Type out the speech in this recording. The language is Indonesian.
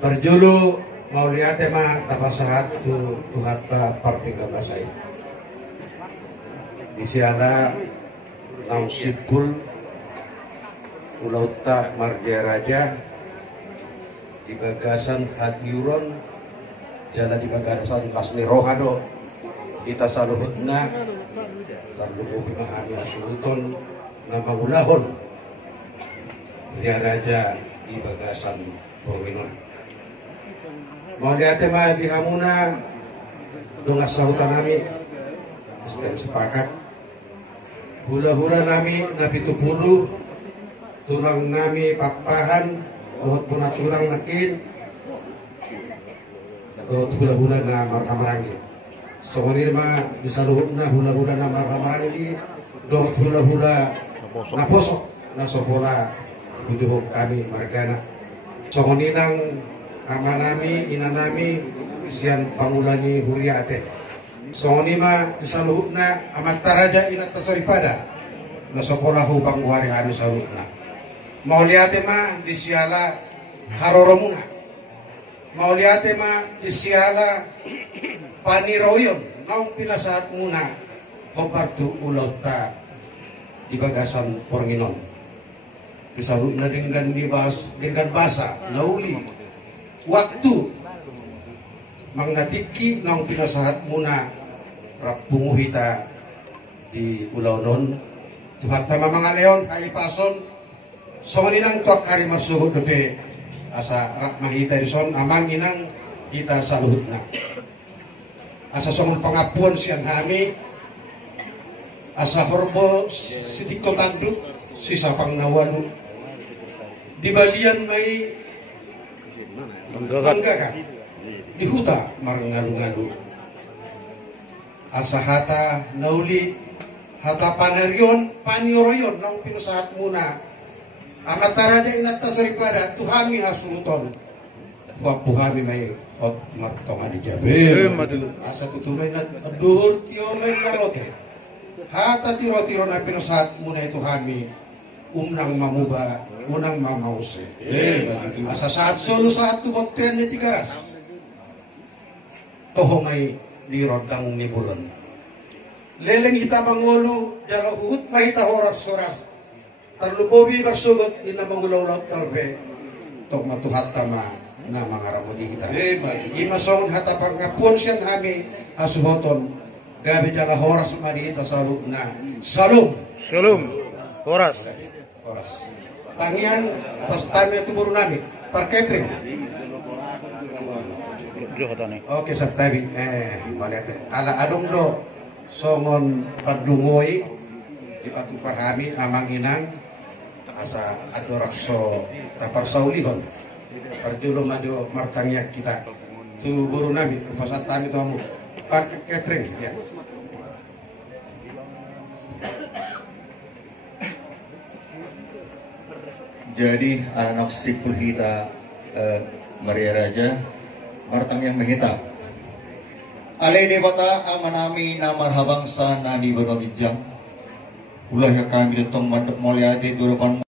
Perjulu mau lihat tema tapasahat tu tuhatta parpingga basai. Di siana nang sipkul ulauta marga raja di bagasan hatiuron jala di bagasan kasni rohado kita saluhutna terlubu bimahani asuluton nama ulahon dia raja di bagasan Porminon. Mau lihat tema di hamuna dungas sahutan nami sepakat hula-hula nami napi tupulu turang nami papahan dohot puna turang nakin dohot hula-hula na marhamarangi songoni ma disaluhutna hula-hula na marhamarangi dohot hula-hula na posok na sopola kujuhok kami margana songoni nang amanami inanami sian pangulani huriate songoni ma disaluhutna amat taraja inat tasaripada na sopola hubang buhari hanu saluhutna mau lihat ma di siala haroromuna mau lihat ma di siala paniroyon naung pinasaat muna hobartu ulota di bagasan Porminon disalutna dengan dibahas dengan bahasa nauli waktu mangnatiki naung pinasaat muna rapunguhita di Pulau Non Tuhan tama mga leon kay pason songoni nang tuak kari masuhud dope asa rahmahita rison amang inang kita saluhutna asa songon pengapuan siang kami asa horbo sitiko tanduk sisa pangnawalu di balian may manggaga di huta marangalu-ngalu asa hata nauli hata panaryon panyoroyon nang pinusahat muna amat taraja inat tasaripada tuhami hasuluton waktuhami may ot martonga di jabe asa tutumay na duhur tiyo may narote hata tiro-tiro na pinasahat muna itu hami unang mamuba unang mamause asa saat solo saat tuboten ni tigaras toho may lirodang ni bulon leleng kita mangulu jalo uhut mahita horas-horas terlubobi bersulut di nama ulaw-ulaw torbe tok matuhat tama na mga ramudi kita imasong hatapag nga pun siyan kami asuhoton gabi jala horas madita salub na salum horas tangian pas tami itu buru nami par catering oke sa tabi malihat ala adong do songon padungoy dipatupahami amang inang asa adorakso tapar saulihon perjulu maju martangyak kita tu buru nami fasat tami tu amu pakai catering ya jadi anak sipul kita Maria Raja martang yang mehita alai dewata amanami namar habangsa na di berbagi jam ulah ya kami datang madep mulia di 2000